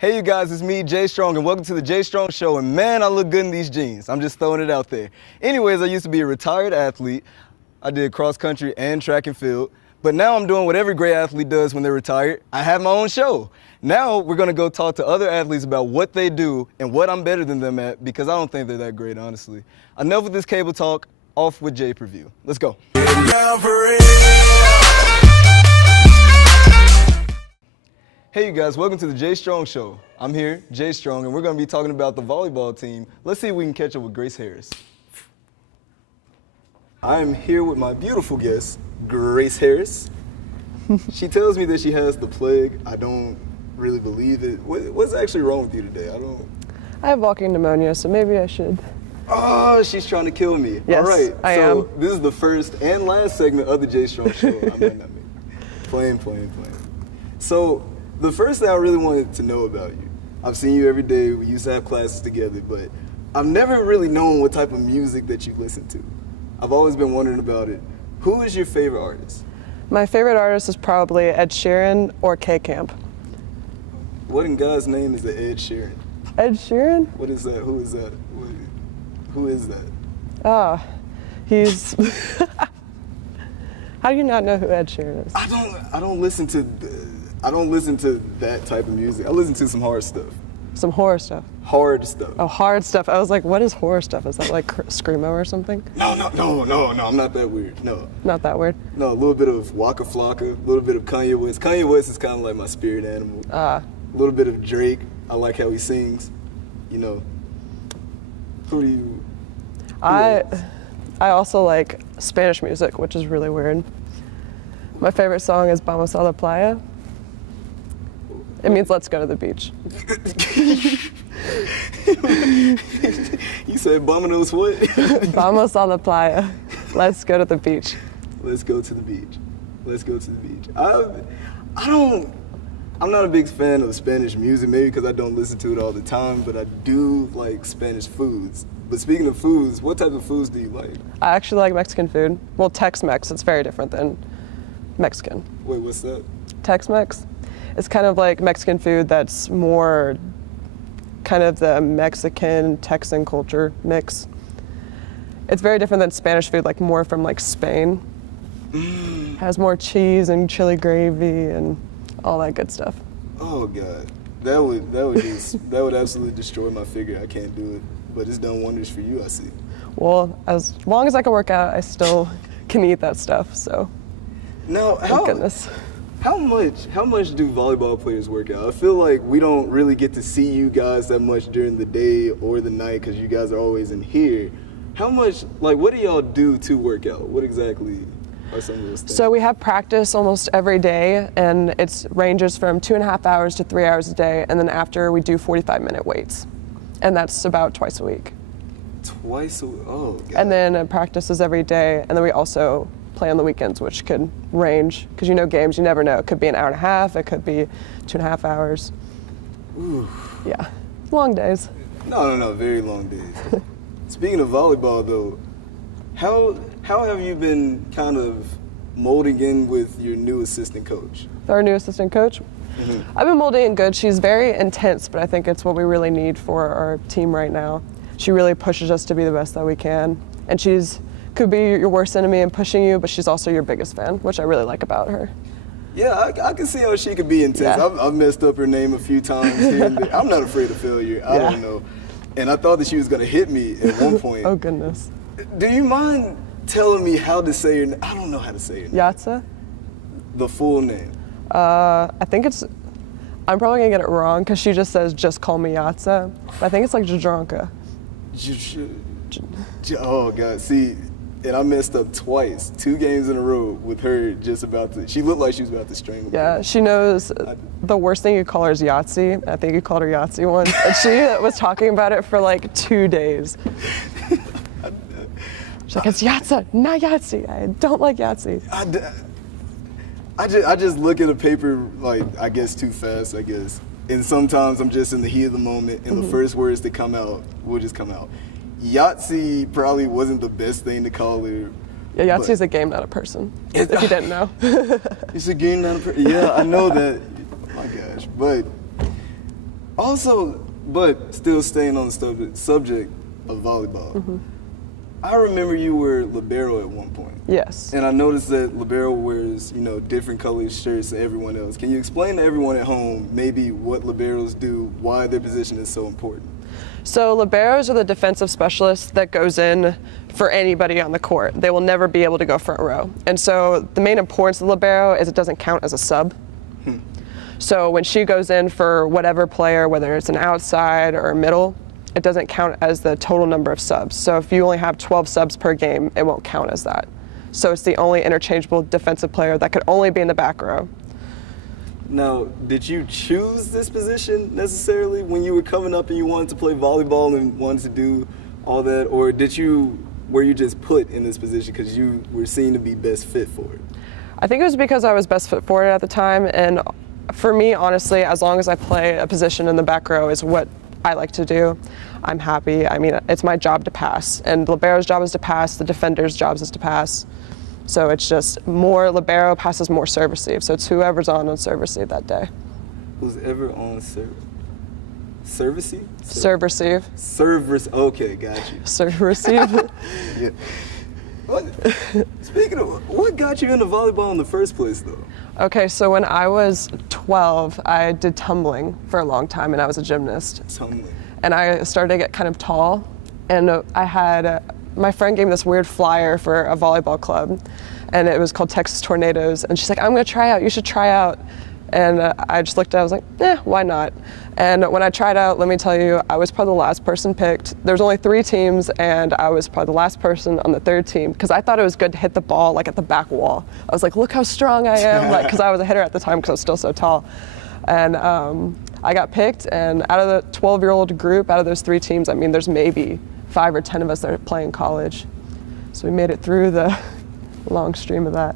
Hey you guys, it's me, Jay Strong, and welcome to the Jay Strong Show. And man, I look good in these jeans. I'm just throwing it out there. Anyways, I used to be a retired athlete. I did cross country and track and field. But now I'm doing what every great athlete does when they're retired. I have my own show. Now we're gonna go talk to other athletes about what they do and what I'm better than them at, because I don't think they're that great, honestly. Enough with this cable talk, off with Jay Preview. Let's go. Hey you guys, welcome to the Jay Strong Show. I'm here, Jay Strong, and we're going to be talking about the volleyball team. Let's see if we can catch up with Grace Harris. I am here with my beautiful guest, Grace Harris. She tells me that she has the plague. I don't really believe it. What's actually wrong with you today? I have walking pneumonia, so maybe I should. Oh, she's trying to kill me. Yes, all right, I am. This is the first and last segment of the Jay Strong Show. I might not make it. Playing. So, the first thing I really wanted to know about you, I've seen you every day, we used to have classes together, but I've never really known what type of music that you listen to. I've always been wondering about it. Who is your favorite artist? My favorite artist is probably Ed Sheeran or K-Camp. What in God's name is the Ed Sheeran? Ed Sheeran? What is that? Who is that? Who is that? He's... How do you not know who Ed Sheeran is? I don't listen to that type of music. I listen to some hard stuff. Some horror stuff? Hard stuff. Oh, hard stuff. I was like, what is horror stuff? Is that like Screamo or something? No, I'm not that weird, no. Not that weird? No, a little bit of Waka Flocka, a little bit of Kanye West. Kanye West is kind of like my spirit animal. A little bit of Drake. I like how he sings, you know. Who do you... I also like Spanish music, which is really weird. My favorite song is Vamos a la Playa. It means let's go to the beach. You said Vámonos what? Vamos a la Playa. Let's go to the beach. Let's go to the beach. Let's go to the beach. I'm not a big fan of Spanish music, maybe because I don't listen to it all the time, but I do like Spanish foods. But speaking of foods, what type of foods do you like? I actually like Mexican food. Well, Tex-Mex, it's very different than Mexican. Wait, what's that? Tex-Mex? It's kind of like Mexican food that's more kind of the Mexican Texan culture mix. It's very different than Spanish food, like more from like Spain. Has more cheese and chili gravy and all that good stuff. Oh God, that would absolutely destroy my figure. I can't do it, but it's done wonders for you, I see. Well, as long as I can work out, I still can eat that stuff. So. Now, thank goodness. How much do volleyball players work out? I feel like we don't really get to see you guys that much during the day or the night because you guys are always in here. How much, like, what do y'all do to work out? What exactly are some of those things? So we have practice almost every day, and it ranges from 2.5 hours to 3 hours a day, and then after we do 45-minute weights, and that's about twice a week. Twice a week? Oh, God. And then practice is every day, and then we also play on the weekends, which could range, because you know games, you never know. It could be an hour and a half, it could be 2.5 hours. Ooh. Yeah, long days. No, very long days. Speaking of volleyball though, how have you been kind of molding in with your new assistant coach? Our new assistant coach? Mm-hmm. I've been molding in good. She's very intense, but I think it's what we really need for our team right now. She really pushes us to be the best that we can, and could be your worst enemy and pushing you, but she's also your biggest fan, which I really like about her. Yeah, I can see how she could be intense. Yeah. I've messed up her name a few times here and there. I'm not afraid of failure. I don't know. And I thought that she was going to hit me at one point. Oh, goodness. Do you mind telling me how to say your name? I don't know how to say your name. Yatza? The full name. I think I'm probably going to get it wrong because she just says, just call me Yatza. But I think it's like Jadranka. Oh, God. See, and I messed up twice, 2 games in a row with her she looked like she was about to strangle me. Yeah, she knows the worst thing you call her is Yahtzee. I think you called her Yahtzee once. And she was talking about it for like 2 days. She's like, it's Yahtzee, not Yahtzee. I don't like Yahtzee. I just look at a paper, like, I guess too fast, I guess. And sometimes I'm just in the heat of the moment, and the first words that come out will just come out. Yahtzee probably wasn't the best thing to call her. Yeah, Yahtzee is a game, not a person, if you didn't know. It's a game, not a person. Yeah, I know that. Oh my gosh. But Also, but still staying on the subject of volleyball, I remember you were libero at one point. Yes. And I noticed that libero wears, different colored shirts than everyone else. Can you explain to everyone at home maybe what liberos do, why their position is so important? So liberos are the defensive specialists that goes in for anybody on the court. They will never be able to go front row. And so the main importance of the libero is it doesn't count as a sub. So when she goes in for whatever player, whether it's an outside or a middle, it doesn't count as the total number of subs. So if you only have 12 subs per game, it won't count as that. So it's the only interchangeable defensive player that could only be in the back row. Now, did you choose this position necessarily when you were coming up and you wanted to play volleyball and wanted to do all that? Or were you just put in this position because you were seen to be best fit for it? I think it was because I was best fit for it at the time. And for me, honestly, as long as I play a position in the back row is what I like to do, I'm happy. I mean, it's my job to pass. And the libero's job is to pass, the defender's job is to pass. So it's just more libero passes more serve receive. So it's whoever's on serve receive that day. Who's ever on serve? Serve receive? Serve receive. Serve receive. Okay, got you. Serve receive. Yeah. Speaking of, what got you into volleyball in the first place, though? Okay, so when I was 12, I did tumbling for a long time, and I was a gymnast. Tumbling. And I started to get kind of tall, and I had my friend gave me this weird flyer for a volleyball club, and it was called Texas Tornadoes. And she's like, "I'm gonna try out. You should try out." And I just looked at it, I was like, why not? And when I tried out, let me tell you, I was probably the last person picked. There's only 3 teams, and I was probably the last person on the 3rd team, because I thought it was good to hit the ball like at the back wall. I was like, look how strong I am, like, because I was a hitter at the time because I was still so tall. And I got picked, and out of the 12-year-old group, out of those 3 teams, I mean, there's maybe 5 or 10 of us that are playing college. So we made it through the long stream of that.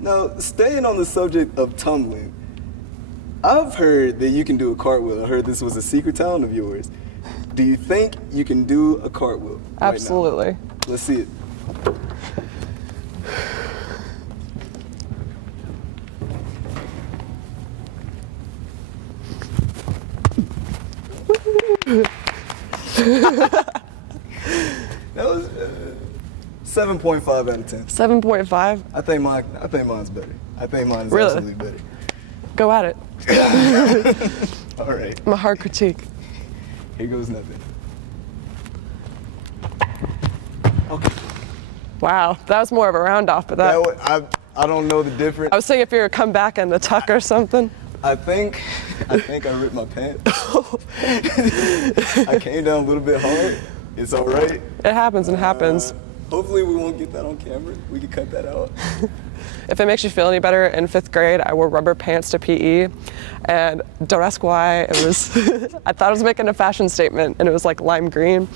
Now, staying on the subject of tumbling, I've heard that you can do a cartwheel. I heard this was a secret talent of yours. Do you think you can do a cartwheel right now? Absolutely. Let's see it. That was 7.5 out of 10. 7.5? I think mine's better. I think mine's Really? absolutely better. Go at it. All right. My hard critique. Here goes nothing. Okay. Wow, that was more of a round off, but that. I don't know the difference. I was saying if you were to come back in the tuck or something. I think I ripped my pants. I came down a little bit hard. It's all right. It happens and happens. Hopefully we won't get that on camera. We can cut that out. If it makes you feel any better, in 5th grade, I wore rubber pants to PE, and don't ask why. It was, I thought I was making a fashion statement, and it was like lime green.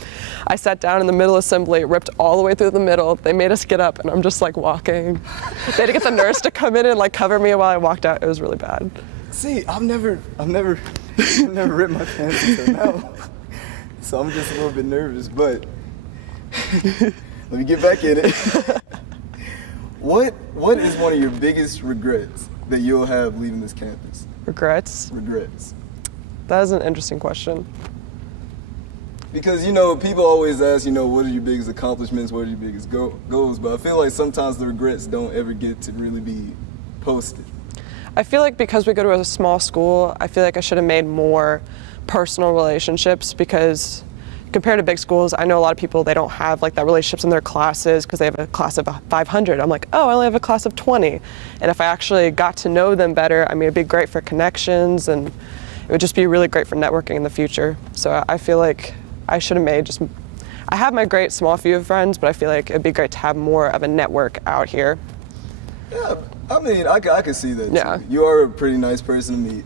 I sat down in the middle assembly, ripped all the way through the middle. They made us get up, and I'm just like walking. They had to get the nurse to come in and like cover me while I walked out. It was really bad. See, I've never ripped my pants until now. So I'm just a little bit nervous, but let me get back in it. What is one of your biggest regrets that you'll have leaving this campus? Regrets? Regrets. That is an interesting question. Because, people always ask, what are your biggest accomplishments, what are your biggest goals, but I feel like sometimes the regrets don't ever get to really be posted. I feel like because we go to a small school, I feel like I should have made more personal relationships, because compared to big schools, I know a lot of people, they don't have like that relationships in their classes because they have a class of 500. I'm like, oh, I only have a class of 20. And if I actually got to know them better, I mean, it'd be great for connections, and it would just be really great for networking in the future. So I feel like I should have made I have my great small few of friends, but I feel like it'd be great to have more of a network out here. Yeah, I mean, I can see that Yeah. too. You are a pretty nice person to meet.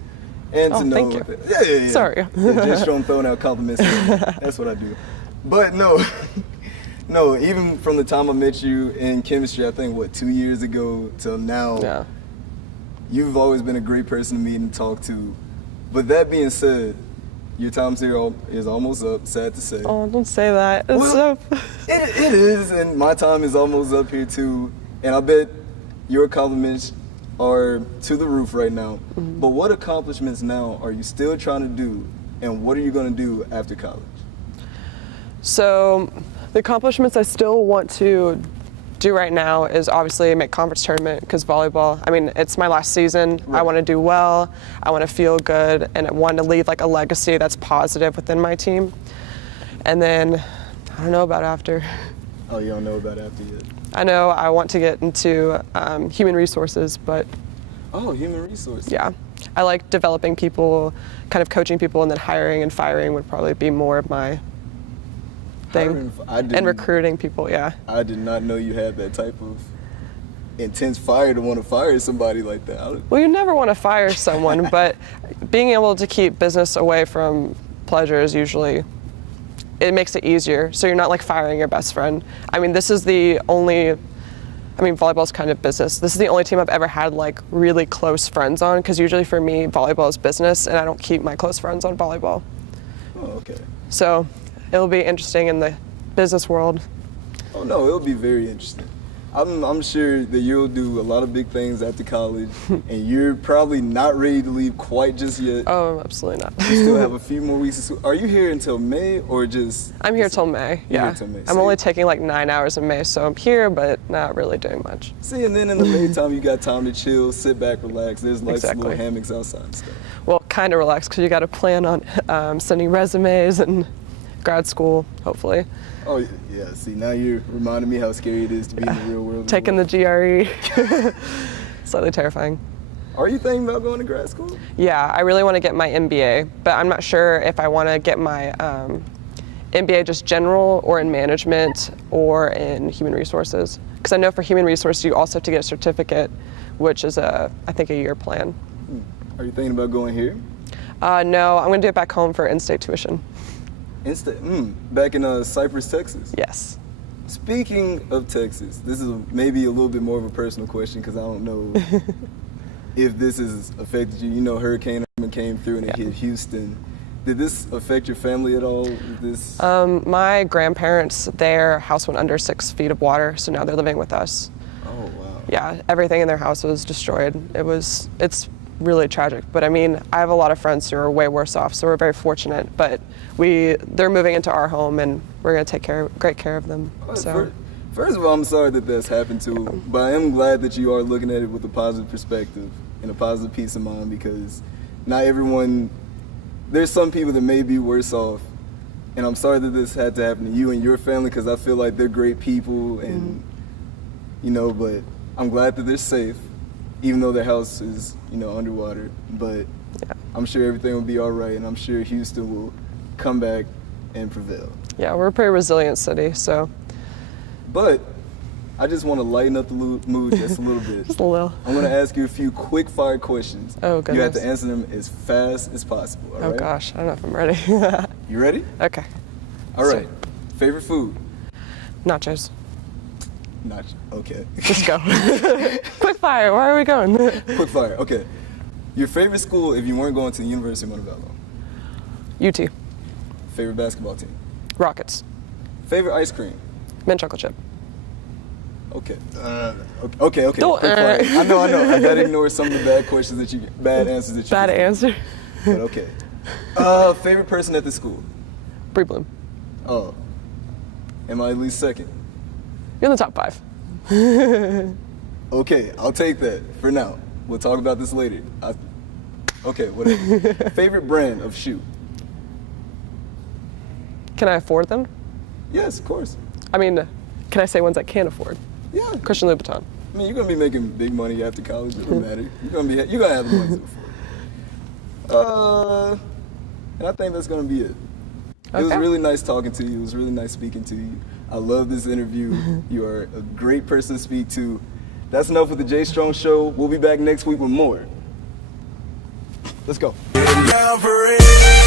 And to know. Thank you. Yeah. Sorry. Yeah, just throwing out compliments. That's what I do. But no, even from the time I met you in chemistry, I think, 2 years ago till now, Yeah. you've always been a great person to meet and talk to. But that being said, your time here is almost up, sad to say. Oh, don't say that. It's Well, so. It is, and my time is almost up here too. And I bet your compliments are to the roof right now. Mm-hmm. But what accomplishments now are you still trying to do And what are you going to do after college? So the accomplishments I still want to do right now is obviously make conference tournament, because volleyball, I mean, it's my last season. Right. I want to do well, I want to feel good, and I want to leave like a legacy that's positive within my team. And then I don't know about after. Oh, you don't know about after yet? I know I want to get into human resources, but Oh, human resources. yeah, I like developing people, kind of coaching people, and then hiring and firing would probably be more of my thing. And recruiting people, yeah. I did not know you had that type of intense fire to want to fire somebody like that. Well, you never want to fire someone, but being able to keep business away from pleasure is usually, it makes it easier. So you're not like firing your best friend. I mean, this is the only, I mean, volleyball's kind of business. This is the only team I've ever had like really close friends on, because usually for me, volleyball is business, and I don't keep my close friends on volleyball. Oh, okay. So it'll be interesting in the business world. Oh no, it'll be very interesting. I'm sure that you'll do a lot of big things after college, and you're probably not ready to leave quite just yet. Oh, absolutely not. You still have a few more weeks of school. Are you here until May or just? I'm here till May, You're yeah. here till May. I'm only taking like 9 hours in May, so I'm here, but not really doing much. See, and then in the meantime, you got time to chill, sit back, relax. There's like some little Exactly. hammocks outside and stuff. Well, kind of relaxed, because you got to plan on sending resumes and grad school, hopefully. Oh yeah, see, now you're reminding me how scary it is to be in the real world. Taking the GRE, slightly terrifying. Are you thinking about going to grad school? Yeah, I really want to get my MBA, but I'm not sure if I want to get my MBA just general, or in management, or in human resources. Because I know for human resources, you also have to get a certificate, which is I think a year plan. Are you thinking about going here? No, I'm going to do it back home for in-state tuition. Back in Cypress, Texas. Yes. Speaking of Texas, this is maybe a little bit more of a personal question, because I don't know if this has affected you. You know, Hurricane Irma came through and it hit Houston. Did this affect your family at all? My grandparents, their house went under 6 feet of water, so now they're living with us. Oh wow. Yeah, everything in their house was destroyed. It's really tragic, but I mean, I have a lot of friends who are way worse off, so we're very fortunate, but they're moving into our home, and we're going to take great care of them. So. First of all, I'm sorry that that's happened to them, but I am glad that you are looking at it with a positive perspective and a positive peace of mind, because not everyone, there's some people that may be worse off, and I'm sorry that this had to happen to you and your family, because I feel like they're great people, and you know, but I'm glad that they're safe, even though their house is, you know, underwater. But Yeah. I'm sure everything will be all right, and I'm sure Houston will come back and prevail. Yeah, we're a pretty resilient city, so. But I just want to lighten up the mood just a little bit. Just a little. I'm going to ask you a few quick fire questions. Oh, You have goodness. to answer them as fast as possible. All Oh right? gosh, I don't know if I'm ready. You ready? Okay. All right. Favorite food? Nachos. Not okay. Just go. Quick fire, where are we going? Quick fire. Okay. Your favorite school if you weren't going to the University of Montevallo? UT. Favorite basketball team? Rockets. Favorite ice cream? Mint chocolate chip. Okay. Okay. Don't- Quick fire. I know. I gotta ignore some of the bad answers that you. Bad gave. answer. But okay. Favorite person at the school? Bree Bloom. Oh. Am I at least second? You're in the top 5. Okay, I'll take that for now. We'll talk about this later. Okay, whatever. Favorite brand of shoe? Can I afford them? Yes, of course. I mean, can I say ones I can't afford? Yeah. Christian Louboutin. I mean, you're gonna be making big money after college. It doesn't matter. You're gonna have the money to afford it. And I think that's gonna be it. It was Okay. really nice talking to you. It was really nice speaking to you. I love this interview. You are a great person to speak to. That's enough with the Jay Strong Show. We'll be back next week with more. Let's go. Getting down for it.